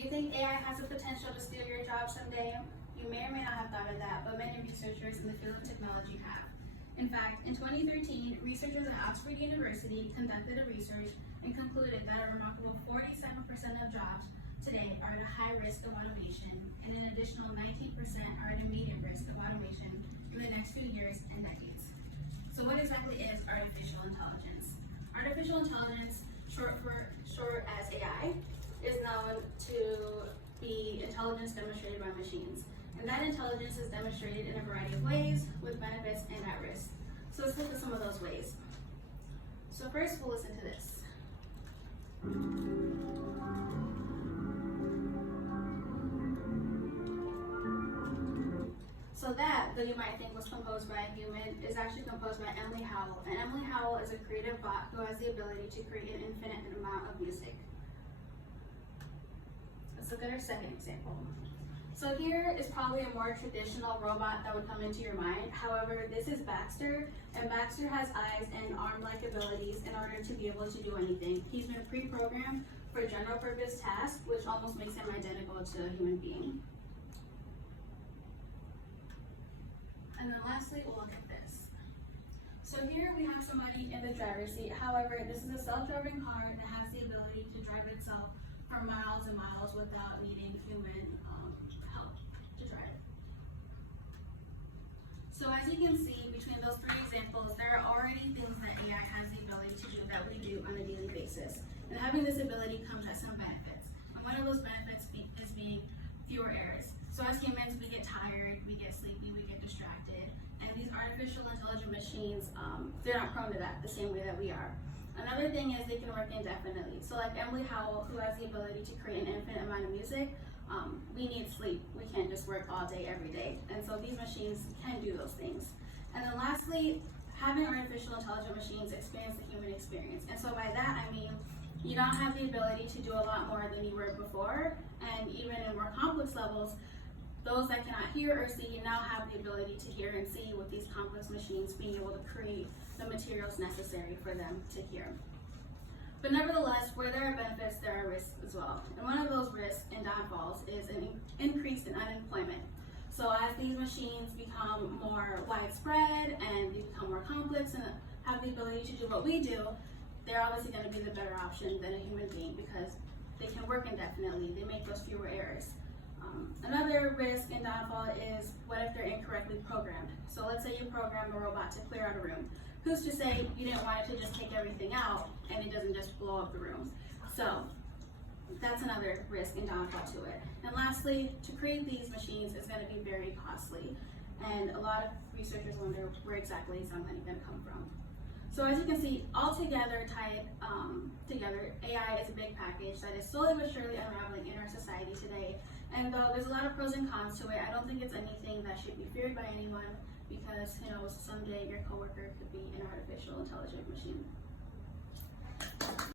you think AI has the potential to steal your job someday? You may or may not have thought of that, but many researchers in the field of technology have. In fact, in 2013, researchers at Oxford University conducted a research and concluded that a remarkable 47% of jobs today are at a high risk of automation, and an additional 19% are at a medium risk of automation in the next few years and decades. So what exactly is artificial intelligence? Artificial intelligence, short as AI, is known to be intelligence demonstrated by machines. And that intelligence is demonstrated in a variety of ways, with benefits and at risk. So let's look at some of those ways. So first, we'll listen to this. So that, though you might think was composed by a human, is actually composed by Emily Howell. And Emily Howell is a creative bot who has the ability to create an infinite amount of music. Let's look at our second example. So here is probably a more traditional robot that would come into your mind. However, this is Baxter, and Baxter has eyes and arm-like abilities in order to be able to do anything. He's been pre-programmed for general purpose tasks, which almost makes him identical to a human being. And then lastly, we'll look at this. So here we have somebody in the driver's seat. However, this is a self-driving car that has the ability to drive itself for miles and miles without needing human help to drive. So as you can see, between those three examples, there are already things that AI has the ability to do that we do on a daily basis. And having this ability comes at some benefits. And one of those benefits is being fewer errors. So as humans, we get tired, we get sleepy, we get distracted. And these artificial intelligent machines, they're not prone to that the same way that we are. Another thing is they can work indefinitely. So like Emily Howell, who has the ability to create an infinite amount of music, we need sleep. We can't just work all day, every day. And so these machines can do those things. And then lastly, having artificial intelligent machines experience the human experience. And so by that, I mean, you now have the ability to do a lot more than you were before. And even in more complex levels, those that cannot hear or see now have the ability to hear and see with these complex machines being able to create the materials necessary for them to hear. But nevertheless, where there are benefits, there are risks as well. And one of those risks and downfalls is an increase in unemployment. So as these machines become more widespread and they become more complex and have the ability to do what we do, they're obviously going to be the better option than a human being because they can work indefinitely. They make those fewer errors. Another risk and downfall is what if they're incorrectly programmed. So let's say you program a robot to clear out a room. Who's to say you didn't want it to just take everything out and it doesn't just blow up the room? So that's another risk and downfall to it. And lastly, to create these machines is going to be very costly. And a lot of researchers wonder where exactly is that money going to come from. So as you can see, all together, together, AI is a big package that is slowly but surely unraveling in our society today. And though there's a lot of pros and cons to it, I don't think it's anything that should be feared by anyone because, who knows, someday your coworker could be an artificial intelligent machine.